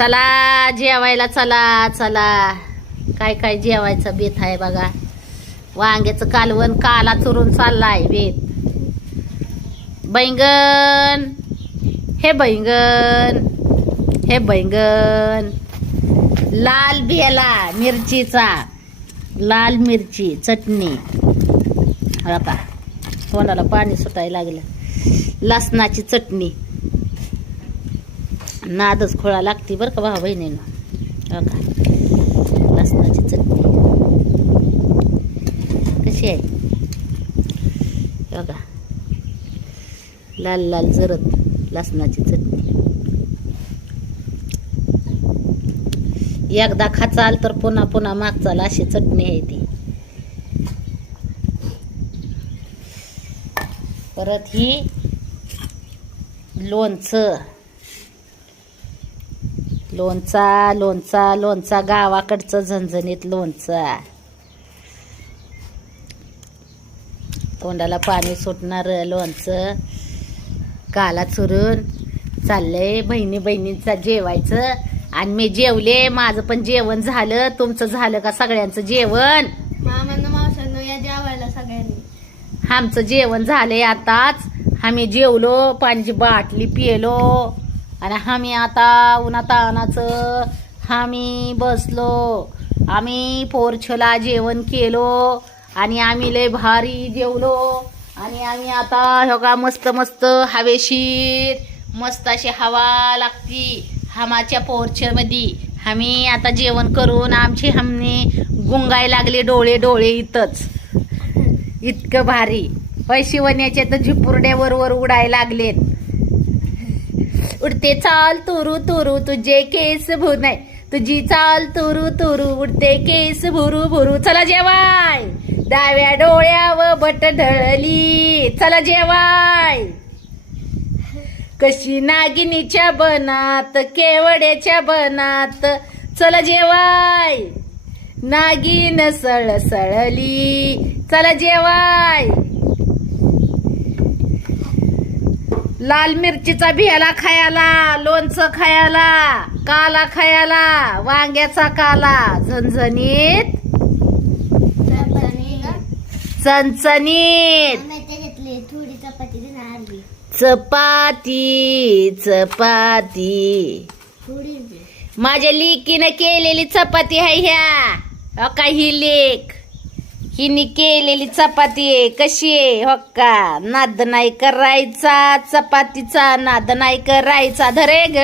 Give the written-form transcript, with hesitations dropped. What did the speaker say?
चला जेवायला, चला चला. काय काय जेवायचं बेत आहे बघा. वांग्याचं कालवण काला चुरून चाललाय बेत. बैंगन, हे बैंगन, हे बैंगन. लाल बेला मिरचीचा, लाल मिरची चटणी. आता तोंडाला पाणी सुटायला लागलं. लसणाची चटणी. नादच खोळा लागते बरं का भाऊ बहिणीनं. हो का, लसणाची चटणी कशी आहे बघा. लाल लाल जरत लसणाची चटणी. एकदा खाचाल तर पुन्हा पुन्हा मागचाल अशी चटणी आहे ती. परत ही लोणचं. लोणचा लोणचा लोणचा गावाकडचं झणझणीत लोणचं. तोंडाला पाणी सुटणार लोणचं काला चुरून चाललंय. बहिणी बहिणींचा जेवायचं. आणि मी जेवले, माझं पण जेवण झालं. तुमचं झालं का सगळ्यांचं जेवण? मामांना मावशांना या जेवायला सगळ्यांनी. आमचं जेवण झालंय आताच. आम्ही जेवलो, पाण्याची बाटली पिलो आणि आम्ही आता उन्हातानाचं आम्ही बसलो. आम्ही पोरछला जेवण केलो आणि आम्ही लय भारी जेवलो. आणि आम्ही आता हो का मस्त मस्त हवेशीर मस्त अशी हवा लागती हमाच्या पोरछमध्ये. आम्ही आता जेवण करून आमची हमने गुंगाय लागले डोळे डोळे इथंच. इतकं भारी पैशिवण्याचे तर झिपुरड्यावर वर उडाय लागलेत. उडते चाल तुरू तुरू तुझे केस भू नाही तुझी चाल तुरू तुरू उडते केस भुरू भुरू. चला जेवाय. डाव्या डोळ्यावर बट ढळली. चला जेवाय. कशी नागिनीच्या बनात केवड्याच्या बनात. चला जेवाय. नागिन सळसळली. चला जेवाय. लाल मिरचीचा भियाला खायला, लोणचं खायला, काला खायला, वांग्याचा काला झणझणीत चणचणीत. थोडी चपाती चपाती चपाती थोडी. माझ्या लेकीनं केलेली चपाती आहे ह्या. हो का ही लेक हिने केलेली चपाती आहे. कशी आहे हो का. नाद नाही करायचा चपातीचा, नाद नाही करायचा. धरे ग.